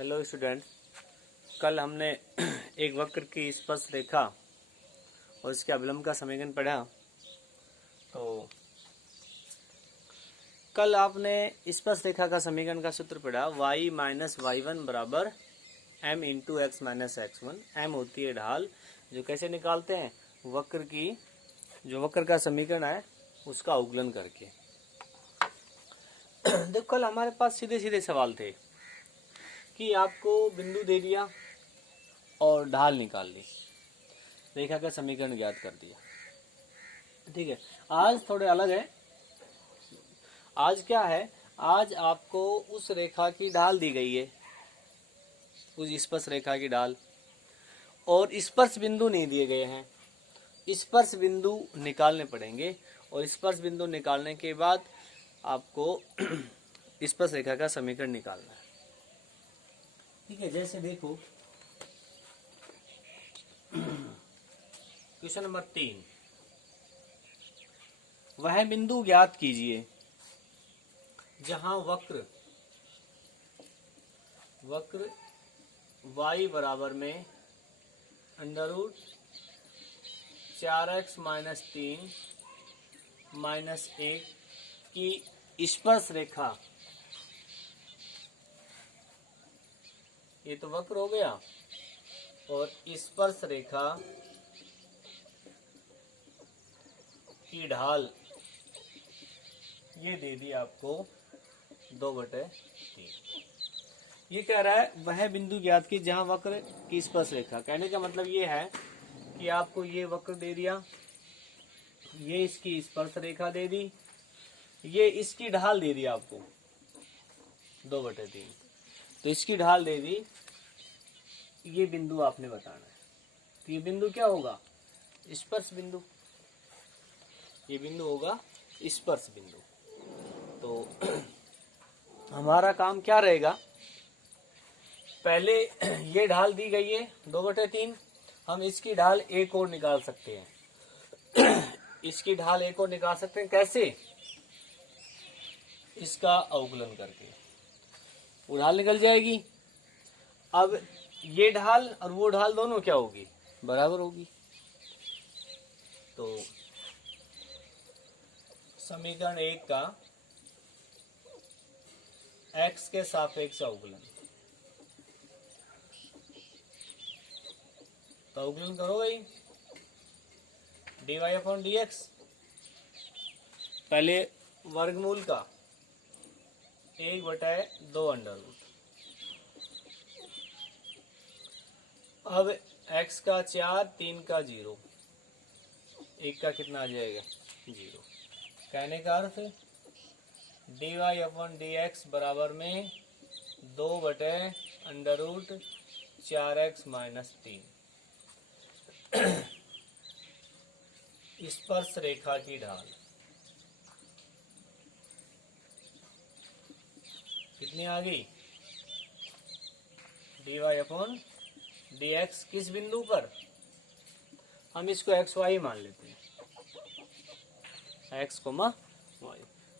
Hello student, कल हमने एक वक्र की स्पर्श रेखा और इसके अवलंब का समीकरण पढ़ा। तो कल आपने स्पर्श रेखा का समीकरण का सूत्र पढ़ा y माइनस वाई वन बराबर m into x minus x one. m होती है ढाल, जो कैसे निकालते हैं, वक्र का समीकरण है उसका अवकलन करके। देखो कल हमारे पास सीधे सीधे सवाल थे कि आपको बिंदु दे दिया और ढाल निकाल ली, रेखा का समीकरण ज्ञात कर दिया। ठीक है, आज थोड़े अलग है। आज क्या है, आज आपको उस रेखा की ढाल दी गई है, उस स्पर्श रेखा की ढाल, और स्पर्श बिंदु नहीं दिए गए हैं। स्पर्श बिंदु निकालने पड़ेंगे और स्पर्श बिंदु निकालने के बाद आपको स्पर्श रेखा का समीकरण निकालना है। ठीक है, जैसे देखो क्वेश्चन नंबर 3, वह बिंदु ज्ञात कीजिए जहां वक्र y बराबर में under root 4x minus 3 minus 1 की स्पर्श रेखा, ये तो वक्र हो गया, और स्पर्श रेखा की ढाल ये दे दी आपको 2/3। ये कह रहा है वह बिंदु ज्ञात की जहां वक्र की स्पर्श रेखा। कहने का मतलब ये है कि आपको ये वक्र दे दिया, ये इसकी स्पर्श रेखा दे दी, ये इसकी ढाल दे दी आपको 2/3, तो इसकी ढाल दे दी। ये बिंदु आपने बताना है, तो ये बिंदु क्या होगा, स्पर्श बिंदु। ये बिंदु होगा स्पर्श बिंदु। तो हमारा काम क्या रहेगा, पहले ये ढाल दी गई है 2/3, हम इसकी ढाल एक और निकाल सकते हैं। इसकी ढाल एक और निकाल सकते हैं, कैसे, इसका अवकलन करके वो ढाल निकल जाएगी। अब ये ढाल और वो ढाल दोनों क्या होगी, बराबर होगी। तो समीकरण 1 का x के सापेक्ष अवकलन, तो अवकलन करो भाई, dy अपॉन dx, पहले वर्गमूल का 1/2 अंडर रूट, अब x का 4, 3 का 0, 1 का कितना आ जाएगा 0। कहने का अर्थ dy अपॉन dx बराबर में 2/अंडर रूट 4x माइनस 3। स्पर्श रेखा की ढाल कितनी आ गई, dy अपॉन dx किस बिंदु पर, हम इसको xy मान लेते हैं, x, y।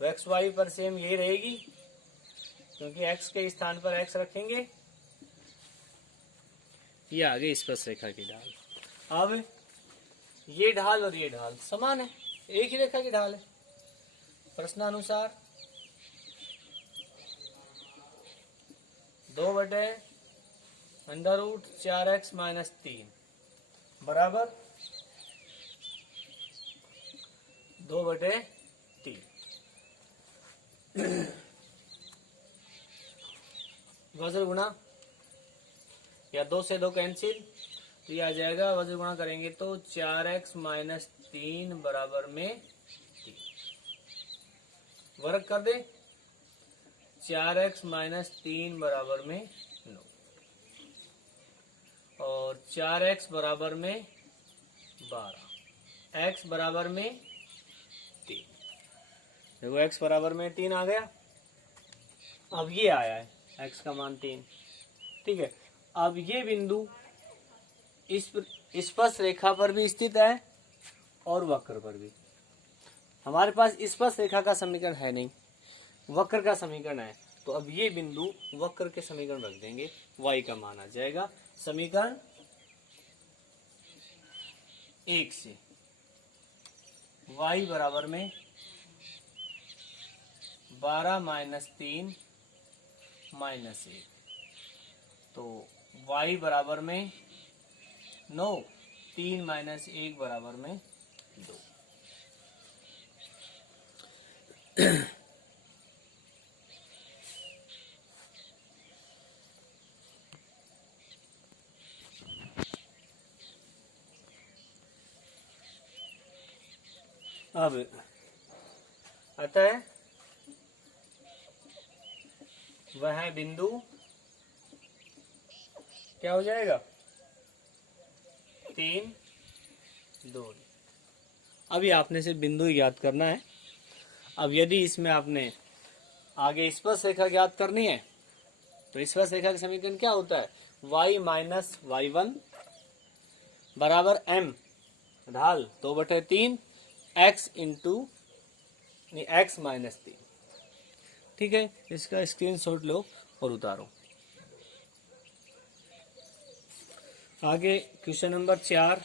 तो xy पर सेम यही रहेगी, क्योंकि x के स्थान पर x रखेंगे। ये आगे स्पर्श रेखा की ढाल। अब ये ढाल और ये ढाल समान है, एक ही रेखा की ढाल है। प्रश्नानुसार 2/अंडर रूट 4x माइनस 3 बराबर 2/3। वज्र गुणा, या 2 से 2 कैंसिल, तो ये आ जाएगा, वज्र गुणा करेंगे तो 4x माइनस 3 बराबर में 3। वर्ग कर दे, 4x माइनस 3 बराबर में 9, और 4x बराबर में 12, x बराबर में 3। देखो x बराबर में 3 आ गया। अब ये आया है x का मान 3। ठीक है, अब ये बिंदु इस स्पर्श रेखा पर भी स्थित है और वक्र पर भी। हमारे पास स्पर्श रेखा का समीकरण है नहीं, वक्र का समीकरण है, तो अब ये बिंदु वक्र के समीकरण रख देंगे, y का मान आ जाएगा समीकरण 1 से y बराबर में 12 माइनस 3 माइनस 1, तो y बराबर में 9, 3 माइनस 1 बराबर में 2। अब अतः वह बिंदु क्या हो जाएगा 3, 2। अभी आपने से बिंदु याद करना है। अब यदि इसमें आपने आगे स्पर्श रेखा ज्ञात करनी है तो स्पर्श रेखा का समीकरण क्या होता है, y माइनस y1 बराबर m ढाल 2/3 x इंटू x माइनस 3। ठीक है, इसका स्क्रीनशॉट लो और उतारो। आगे क्वेश्चन नंबर 4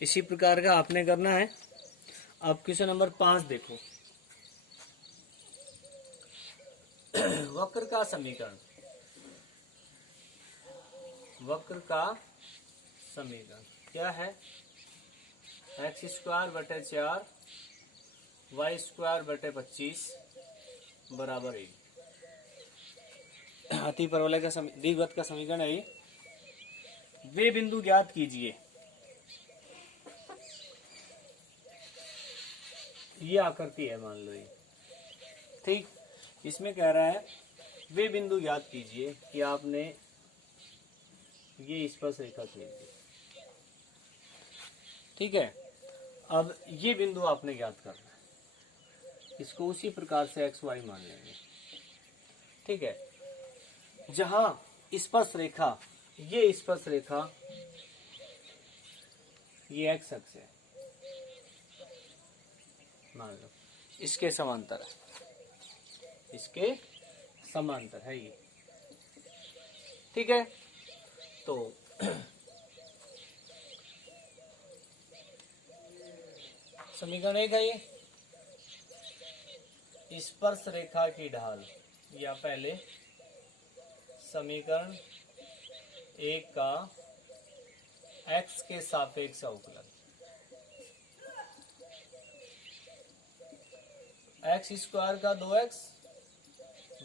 इसी प्रकार का आपने करना है। अब क्वेश्चन नंबर 5 देखो, वक्र का समीकरण, वक्र का समीकरण क्या है, x²/4 y²/25 बराबर 1। अति परवलय का दीर्घवृत्त का समीकरण है ये। वे बिंदु ज्ञात कीजिए, ये आकृति है मान लो ये, ठीक। इसमें कह रहा है वे बिंदु ज्ञात कीजिए कि आपने ये स्पर्श रेखा खींच दी, ठीक है। अब ये बिंदु आपने ज्ञात करना है, इसको उसी प्रकार से एक्स वाई मान लेंगे, ठीक है। जहां स्पर्श रेखा, ये स्पर्श रेखा ये एक्स अक्ष है मान लो, इसके समांतर है, इसके समांतर है ये, ठीक है। तो समीकरण 1 है ये, स्पर्श रेखा की ढाल, या पहले समीकरण 1 का x के सापेक्ष अवकलन, x² का 2x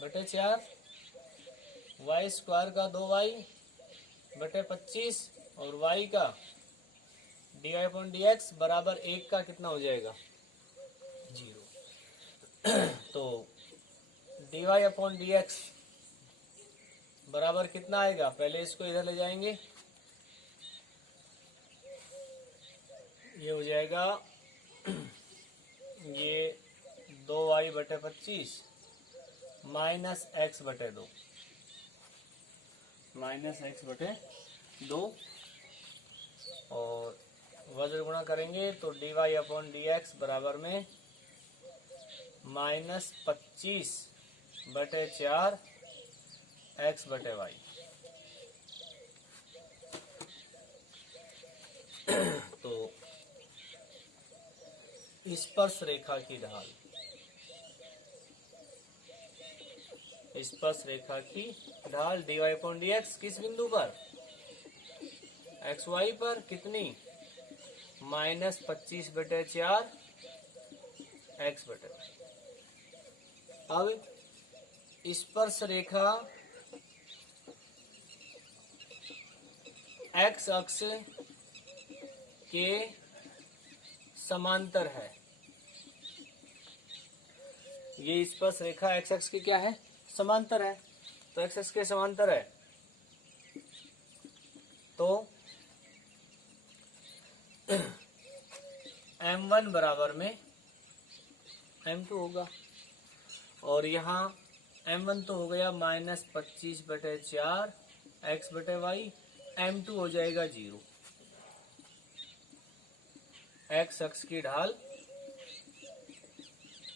बटे 4, y² का 2y बटे 25 और y का dy/dx बराबर 1 का कितना हो जाएगा 0। तो dy/dx बराबर कितना आएगा, पहले इसको इधर ले जाएंगे, ये हो जाएगा ये 2y/25 minus x/2, minus x/2 और वज्र गुणा करेंगे तो dy/dx बराबर में माइनस 25/4 x/y। तो स्पर्श रेखा की ढाल, स्पर्श रेखा की ढाल dy/dx किस बिंदु पर, xy पर कितनी, माइनस 25/4 x/y। अब स्पर्श रेखा x अक्ष के समांतर है, ये स्पर्श रेखा x अक्ष की क्या है, समांतर है। तो x अक्ष के समांतर है तो m1 बराबर में m2 होगा, और यहाँ m1 तो हो गया माइनस 25/4 x/y, m2 हो जाएगा 0। x अक्ष की ढाल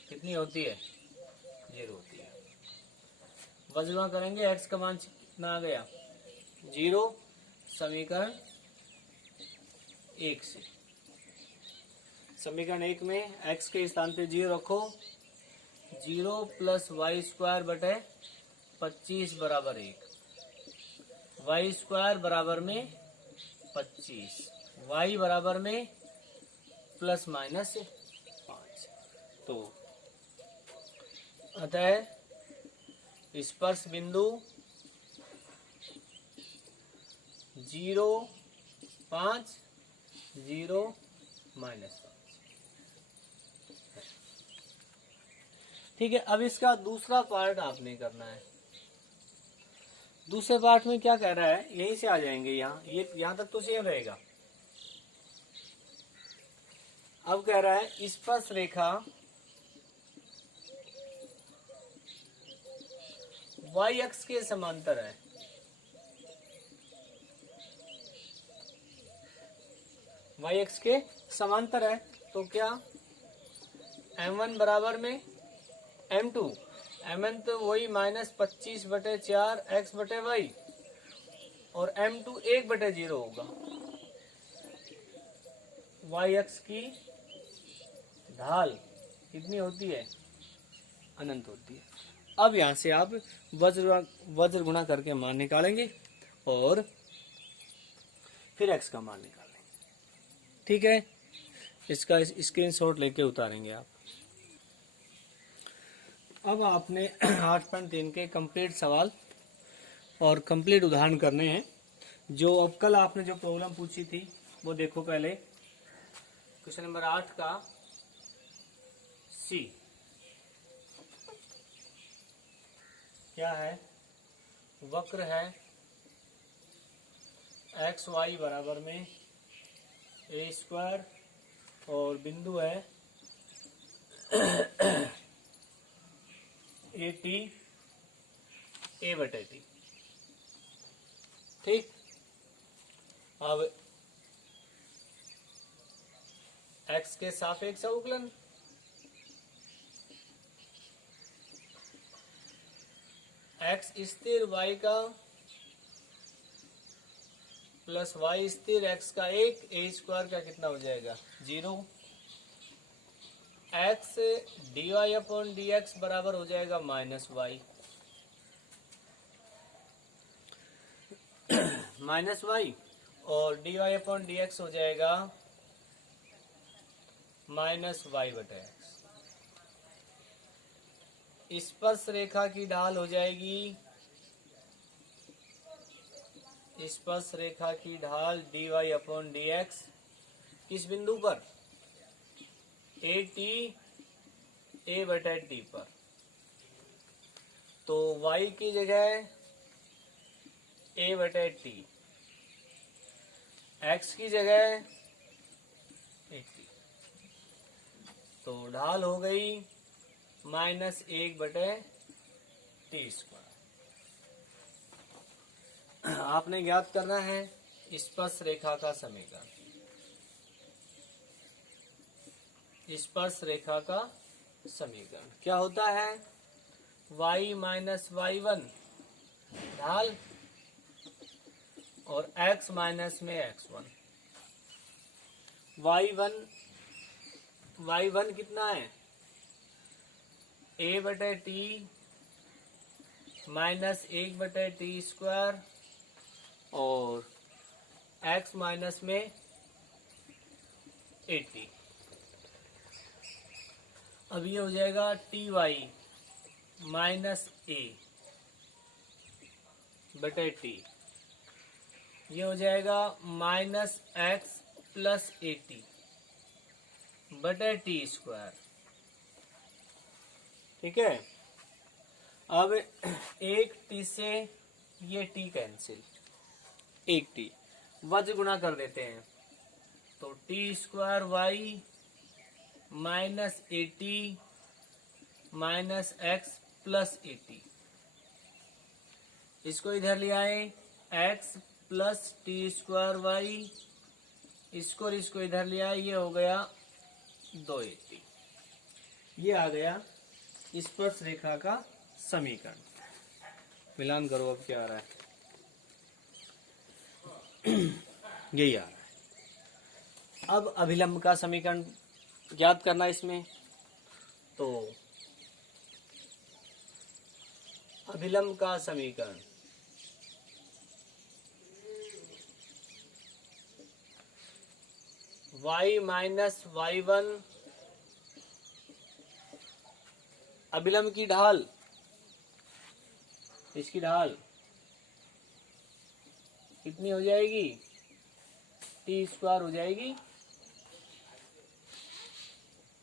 कितनी होती है, 0 होती है। वज्रगुणा करेंगे, x का मान कितना आ गया 0, समीकरण 1 से। समीकरण 1 में x के स्थान पे 0 रखो, 0 प्लस वाई स्क्वायर बटे 25 बराबर 1, वाई स्क्वायर बराबर में 25, वाई बराबर में प्लस माइनस 5। तो अतः स्पर्श बिंदु 0, 5, 0, -5। ठीक है, अब इसका दूसरा पार्ट आपने करना है। दूसरे पार्ट में क्या कह रहा है, यहीं से आ जाएंगे यहाँ, ये यहाँ तक तो सेम रहेगा। अब कह रहा है स्पर्श रेखा y अक्ष के समांतर है। y अक्ष के समांतर है तो क्या m1 बराबर में m2, mn तो वही -25/4 x बटे y, और m2 1/0 होगा। y अक्ष की ढाल कितनी होती है, अनंत होती है। अब यहां से आप वज्र गुणा करके मान निकालेंगे और फिर x का मान निकालेंगे। ठीक है, इसका स्क्रीनशॉट लेके उतारेंगे आप। अब आपने 8.3 के कंप्लीट सवाल और कंप्लीट उदाहरण करने हैं। जो अब कल आपने जो प्रॉब्लम पूछी थी वो देखो पहले। क्वेश्चन नंबर 8 का सी क्या है, वक्र है एक्स वाई बराबर में ए स्क्वायर और बिंदु है ए टी ए बटे टी। ठीक, अब एक्स के सापेक्ष अवकलन, एक्स स्थिर वाई का प्लस वाई स्थिर एक्स का 1, ए स्क्वायर का कितना हो जाएगा 0, x d Y upon D x बराबर हो जाएगा -y, -y, और d Y upon D x हो जाएगा -y बटे एक्स। स्पर्श रेखा की ढाल हो जाएगी, स्पर्श रेखा की ढाल dy अपॉन dx किस बिंदु पर, ए टी ए बटे टी पर। तो y की जगह ए बटे टी, x की जगह ए टी, तो ढाल हो गई -1 बटे टी स्क्वायर। आपने ज्ञात करना है स्पर्श रेखा का समीकरण, स्पर्श रेखा का समीकरण क्या होता है, y माइनस y1 ढाल और x माइनस में x1। y1 कितना है, a बटे टी -1 बटे टी स्क्वायर और x माइनस में 80। अब ये हो जाएगा टी वाई -a बटे टी, ये हो जाएगा -x प्लस 80 बटे टी स्क्वायर। ठीक है, अब एक टी से ये टी कैंसिल, एक टी वज्र गुणा कर देते हैं तो t square y -80 -x plus 80, इसको इधर ले आए x plus t square y, इसको और इसको इधर ले आए, ये हो गया 280। ये आ गया स्पर्श रेखा का समीकरण। मिलान करो, अब क्या आ रहा है? यही आ रहा है। अब अभिलंब का समीकरण ज्ञात करना इसमें, तो अभिलंब का समीकरण y माइनस y1 अभिलंब की ढाल, इसकी ढाल कितनी हो जाएगी? टी स्क्वायर हो जाएगी।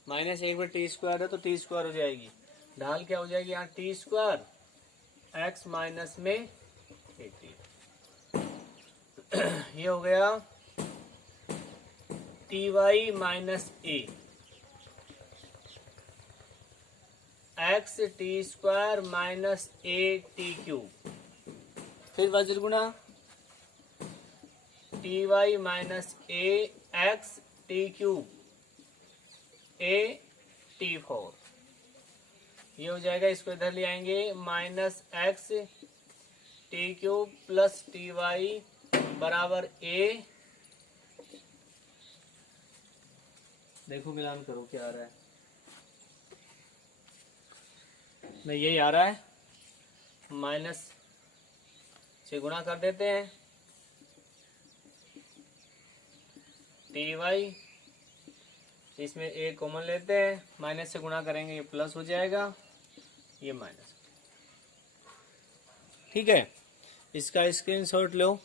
माइनस 1 में टी स्क्वायर है तो टी स्क्वायर हो जाएगी। ढाल क्या हो जाएगी यहाँ? टी स्क्वायर एक्स माइनस में 80। ये हो गया t y minus a x t square minus a t cube, फिर वज्र गुणा t y minus a x t cube a t 4। ये हो जाएगा, इसको इधर ले आएंगे, minus x t cube plus t y बराबर ए। देखो मिलान करो क्या आ रहा है? नहीं, यही आ रहा है। माइनस से गुणा कर देते हैं, टी वाई, इसमें ए कॉमन लेते हैं, माइनस से गुणा करेंगे, ये प्लस हो जाएगा, ये माइनस। ठीक है, इसका स्क्रीनशॉट लो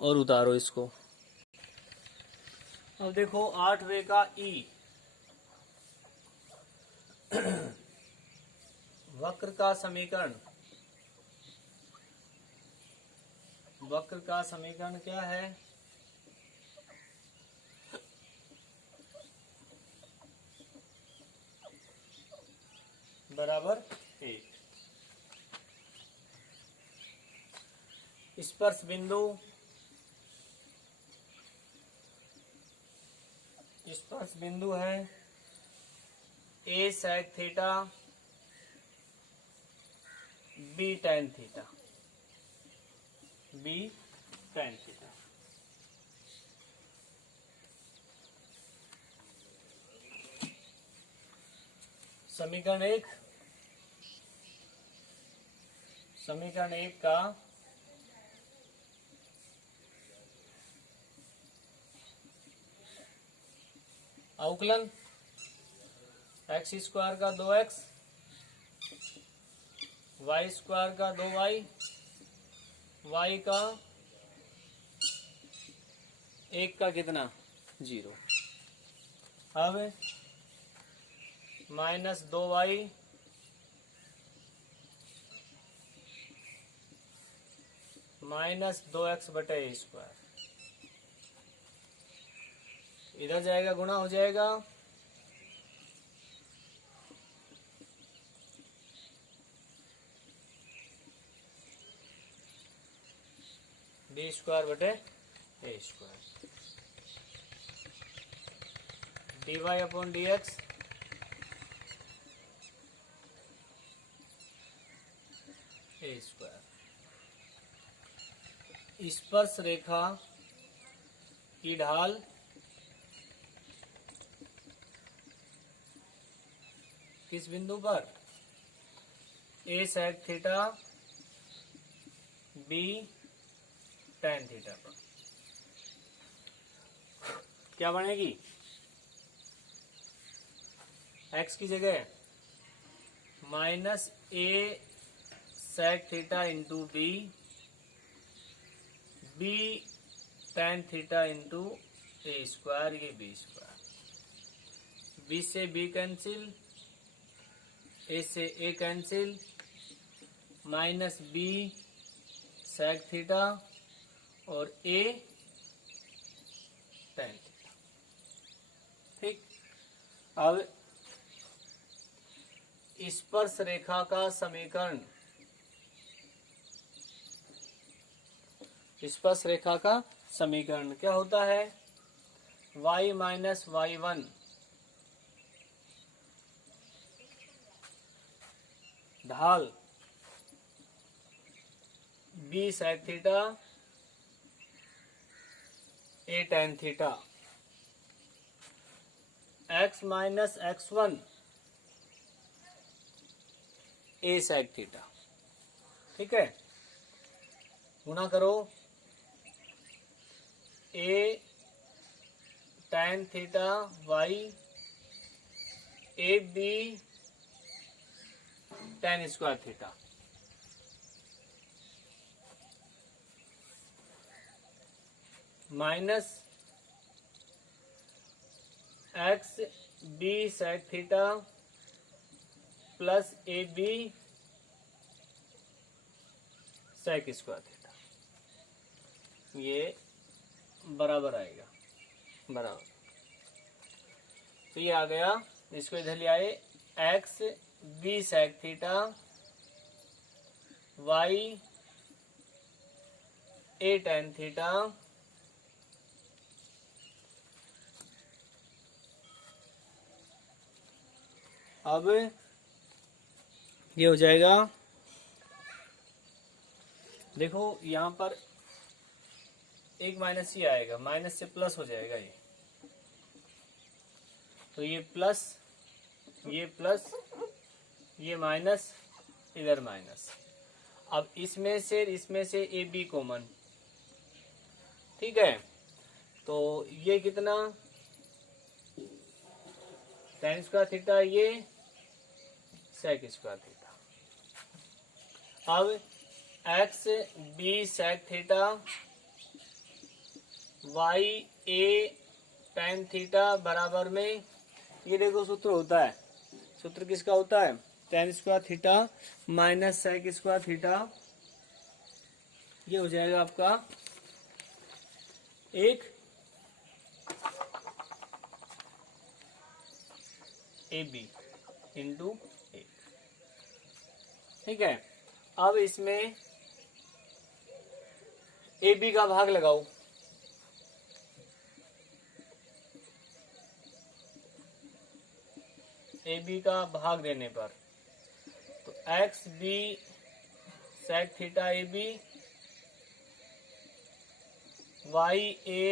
और उतारो इसको। अब देखो 8वें का ई, वक्र का समीकरण, वक्र का समीकरण क्या है? बराबर 8। स्पर्श बिंदु, स्पर्श बिंदु है a sec theta B tan theta, B tan theta. समीकरण 1, समीकरण 1 का अवकलन एक्स स्क्वायर का 2x, वाई स्क्वायर का 2y, y का 1 का कितना? 0। अब माइनस 2y माइनस 2x बटे ए स्क्वायर, इधर जाएगा गुणा हो जाएगा, डी स्क्वायर बटे A square, D Y upon D X A square. स्पर्श रेखा की ढाल किस बिंदु पर? A sec theta B tan theta पर क्या बनेगी? x की जगह minus A sec theta into B, B tan theta into A square, ये बी स्क्वायर, बी से बी कैंसिल, ए से A cancel, minus B sec theta और A tan theta. ठीक, अब स्पर्श रेखा का समीकरण, स्पर्श रेखा का समीकरण क्या होता है? y माइनस y1 ढाल b sec theta a tan theta x minus x1 a sec theta. ठीक है, गुना करो a tan theta y a b tan square theta minus x B sec theta plus a b sec square theta, ये बराबर आएगा, बराबर। तो ये आ गया, इसको इधर ले आए, X B sec theta Y ए tan थीटा अब ये हो जाएगा, देखो यहां पर एक माइनस ही आएगा, माइनस से प्लस हो जाएगा ये, तो ये प्लस ये माइनस, इधर माइनस। अब इसमें से ए बी कॉमन, ठीक है, तो ये कितना tan स्क्वायर थीटा, ये sec स्क्वायर थीटा। अब X B sec theta Y ए tan थीटा बराबर में, ये देखो सूत्र होता है, सूत्र किसका होता है, tan square theta minus sec square theta, ये हो जाएगा आपका एक ए बी इंटू एक। ठीक है, अब इसमें ए बी का भाग लगाओ, ए बी का भाग देने पर तो x B sec theta a b y A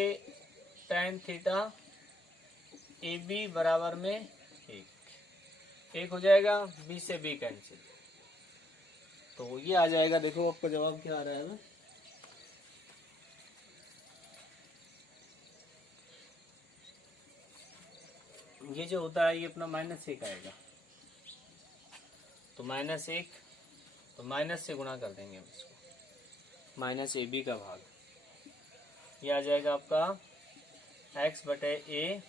tan theta a b बराबर में एक हो जाएगा, बी से बी कैंसिल, तो ये आ जाएगा। देखो आपका जवाब क्या आ रहा है, ये जो होता है ये अपना -1 आएगा, तो -1, तो माइनस से गुणा कर देंगे हम इसको, माइनस ए बी का भाग, ये आ जाएगा आपका x बटे ए